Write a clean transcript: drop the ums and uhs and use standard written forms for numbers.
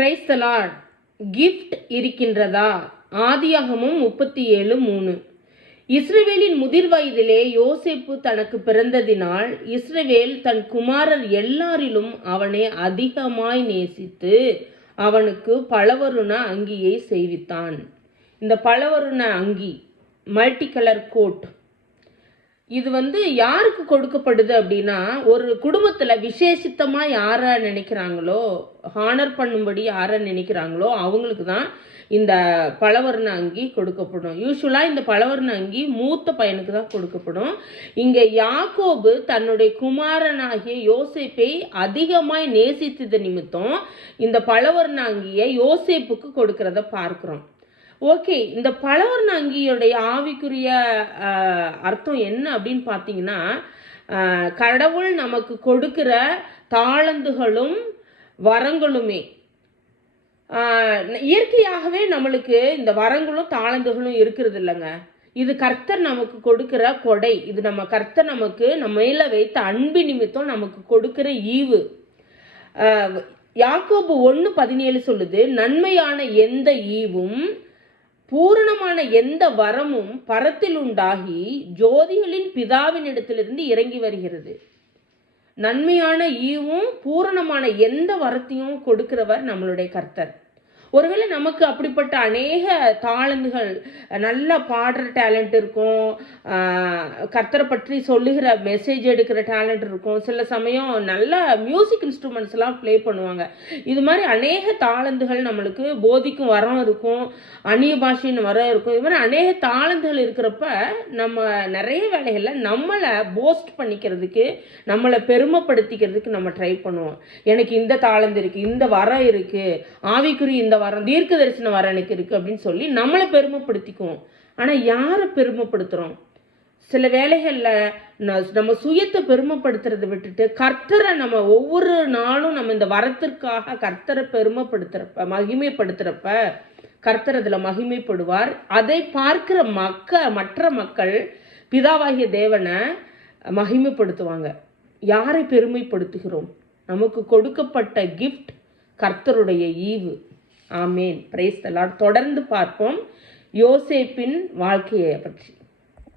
Price the Lord. Gift இருக்கின்றதா? ஆதியாகமம் 37:3. இஸ்ரவேலின் முதிர் வயதிலே யோசேப்பு தனக்கு பிறந்ததினால் இஸ்ரவேல் தன் குமாரர் எல்லாரிலும் அவனை அதிகமாய் நேசித்து அவனுக்கு பலவருண அங்கியை செய்வித்தான். இந்த பலவருண அங்கி, மல்டி கலர் கோட், இது யாருக்கு கொடுக்கப்படுது அப்படின்னா, ஒரு குடும்பத்தில் விசேஷித்தமாக யாரை நினைக்கிறாங்களோ, ஹானர் பண்ணும்படி யாரை நினைக்கிறாங்களோ அவங்களுக்கு தான் இந்த பலவர்ண அங்கி கொடுக்கப்படும். யூஸ்வலாக இந்த பலவர்ண அங்கி மூத்த பையனுக்கு தான் கொடுக்கப்படும். இங்கே யாக்கோபு தன்னுடைய குமாரனாகிய யோசேப்பை அதிகமாய் நேசித்தது நிமித்தம் இந்த பலவர்ண அங்கியை யோசேப்புக்கு கொடுக்கறத பார்க்குறோம். ஓகே, இந்த பலவர்ண அங்கியுடைய ஆவிக்குரிய அர்த்தம் என்ன அப்படின்னு பார்த்தீங்கன்னா, கடவுள் நமக்கு கொடுக்கிற தாளந்துகளும் வரங்களுமே, இயற்கையாகவே நம்மளுக்கு இந்த வரங்களும் தாளந்துகளும் இருக்கிறது இல்லைங்க. இது கர்த்தர் நமக்கு கொடுக்கிற கொடை. இது கர்த்தர் நமக்கு நம்ம மேல வைத்த அன்பு நிமித்தம் நமக்கு கொடுக்கிற ஈவு. யாக்கோபு 1:17 சொல்லுது, நன்மையான எந்த ஈவும் பூரணமான எந்த வரமும் பரத்தில் உண்டாகி ஜோதிகளின் பிதாவின் இடத்திலிருந்து இறங்கி வருகிறது. நன்மையான ஈவும் பூரணமான எந்த வரத்தையும் கொடுக்கிறவர் நம்மளுடைய கர்த்தர். ஒருவேளை நமக்கு அப்படிப்பட்ட அநேக தாளந்துகள், நல்லா பாடுற டேலண்ட் இருக்கும், கர்த்தரை பற்றி சொல்லுகிற மெசேஜ் எடுக்கிற டேலண்ட் இருக்கும், சில சமயம் நல்ல மியூசிக் இன்ஸ்ட்ருமெண்ட்ஸ்லாம் ப்ளே பண்ணுவாங்க. இது மாதிரி அநேக தாளந்துகள் நம்மளுக்கு போதிக்கும் வரம் இருக்கும், அந்நிய பாஷைன்னு வரம் இருக்கும். இது மாதிரி அநேக தாளந்துகள் இருக்கிறப்ப நம்ம நிறைய வேலைகளில் நம்மளை போஸ்ட் பண்ணிக்கிறதுக்கு, நம்மளை பெருமைப்படுத்திக்கிறதுக்கு நம்ம ட்ரை பண்ணுவோம். எனக்கு இந்த தாளந்து இருக்குது, இந்த வரம் இருக்குது, ஆவிக்குரிய இந்த வரம், தீர்க்க தரிசன வரம் எனக்கு இருக்குது அப்படின்னு சொல்லி நம்மளை பெருமைப்படுத்திக்குவோம். ஆனால் யாரை பெருமைப்படுத்துகிறோம்? சில வேலைகளில் நம்ம சுயத்தை பெருமைப்படுத்துறதை விட்டுட்டு கர்த்தரை நம்ம ஒவ்வொரு நாளும் நம்ம இந்த வரத்திற்காக கர்த்தரை பெருமைப்படுத்துகிறப்ப, மகிமைப்படுத்துகிறப்ப கர்த்தர் அதில் மகிமைப்படுவார். அதை பார்க்கிற மற்ற மக்கள் பிதாவாகிய தேவனை மகிமைப்படுத்துவாங்க. யாரை பெருமைப்படுத்துகிறோம்? நமக்கு கொடுக்கப்பட்ட கிஃப்ட் கர்த்தருடைய ஈவு. ஆமேன். Praise the lord. தொடர்ந்து பார்ப்போம் யோசேப்பின் வாழ்க்கையை பற்றி.